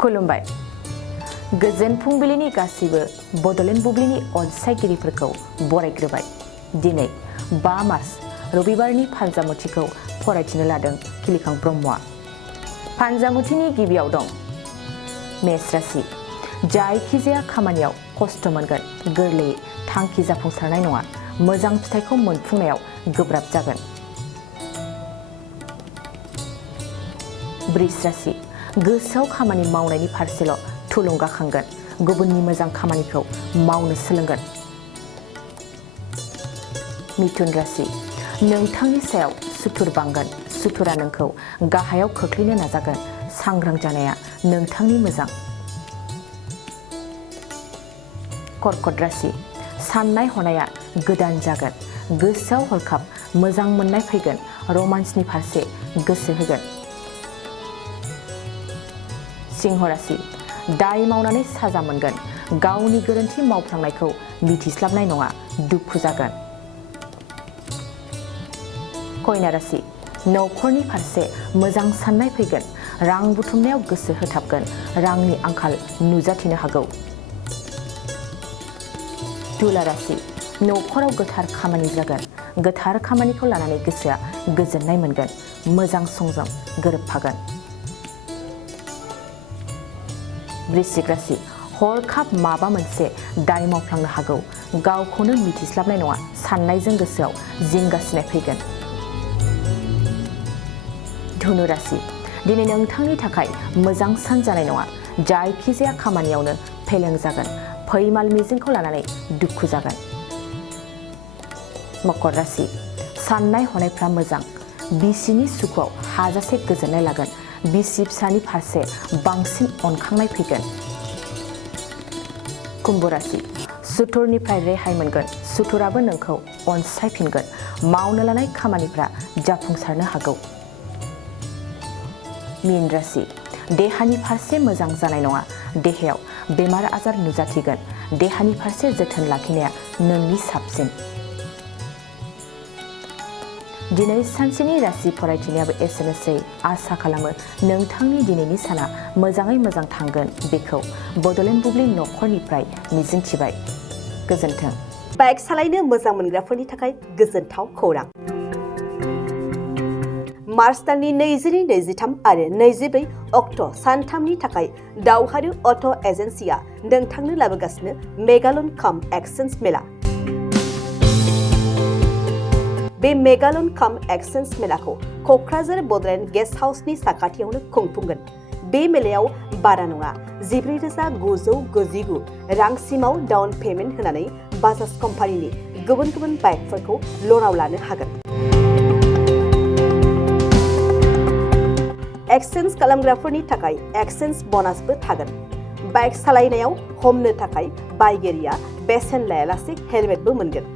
खुलुमबाय गोजोन फुंबिलिनि गासिबो बड'लेण्ड बुब्लिनि अनसायगिरिफोरखौ बरायग्रोबाय दिनै 5 मार्च रबिबारनि फानजामुथिखौ फरायथिनो लादों खिलिखां ब्रह्मआ फानजामुथिनि गिबियाव दं मेष राशि जायखिजाया खामानियाव खस्थ' मोनगोन गोरलैयै थांखि जाफुंसारनाय नङा मोजां फिथाइखौ मोनफुंनायाव गोब्राब जागोन वृष राशि गोसोआव खामानि मावनायनि फारसेल' थुलुंगाखांगोन गुबुननि मोजां खामानिखौ मावनो सोलोंगोन मिथुन राशि नोंथांनि सायाव सुथुर बांगोन सुथुरा नोंखौ गाहायाव खोख्लैनो नाजागोन सांग्रां जानाया नोंथांनि मोजां कर्कट राशि साननाय हनाया गोदान जागोन गोसोआव हरखाब मोजां मोननाय फैगोन रमान्सनि फारसे गोसो होगोन सिंह राशि दाय मावनानै साजा मोनगोन गावनि गोरोन्थि मावफ्लांनायखौ मिथिस्लाबनाय नङा दुखु जागोन कन्या राशि नखरनि फारसे मोजां साननाय फैगोन रां बुथुमनायाव गोसो होथाबगोन रांनि आंखाल नुजाथिनो हागौ तुला राशि नखराव गोथार खामानि जागोन गोथार खामानिखौ लानानै गोसोआ गोजोननाय मोनगोन मोजां समजों गोरोबफागोन वृश्चिक राशि हरखाब माबा मोनसे दाय मावफ्लांनो हागौ गावखौनो मिथिस्लाबनाय नङा साननायजों गोसोआव जिंगासिनाय फैगोन धनु राशि दिनै नोंथांनि थाखाय मोजां सान जानाय नङा जायखिजाया खामानियावनो फेलें जागोन फैमाल मिजिंखौ लानानै दुखु जागोन मकर राशि साननाय हनायफ्रा मोजां बिसिनि सुखुआव हाजासे गोजोननाय लागोन बिसि फिसानि फारसे बांसिन अनखांनाय फैगोन कुम्भ राशि सुथुरनिफ्राय रेहाय मोनगोन सुथुराबो नोंखौ अनसायफिनगोन मावनो लानाय खामानिफ्रा जाफुंसारनो हागौ मीन राशि देहानि फारसे मोजां जानाय नङा देहायाव बेमार आजार नुजाथिगोन देहानि फारसे जोथोन लाखिनाया नोंनि साबसिन दिनै सानसेनि राशि फरायथिनायाबो एसेनोसै आसा खालामो नोंथांनि दिनैनि साना मोजाङै मोजां थांगोन बेखौ बड'लेण्ड बुब्लि नखरनिफ्राय मिजिंथिबाय गोजोन्थों बाइक सालायनो मोजां मोनग्राफोरनि थाखाय गोजोनथाव खौरां मार्च दाननि 22-23 आरो 24 अक्ट' सानथामनि थाखाय दावहारु अट' एजेन्सिया नोंथांनो लाबोगासिनो मेगालन काम एक्सचेन्ज मेला बे मेगालन काम एक्सचेन्ज मेलाखौ क'क्राझार बड'लेण्ड गेस्ट हाउसनि साखाथियावनो खुंफुंगोन बे मेलायाव बारा नङा 14,999 रांसिमाव डाउन पेमेन्ट होनानै बाजाज कम्पानिनि गुबुन गुबुन बाइकफोरखौ ल'नाव लानो हागोन एक्सचेन्ज खालामग्राफोरनि थाखाय एक्सचेन्ज ब'नासबो थागोन बाइक सालायनायाव हमनो थाखाय बायगिरिया बेसेन लायालासे हेलमेटबो मोनगोन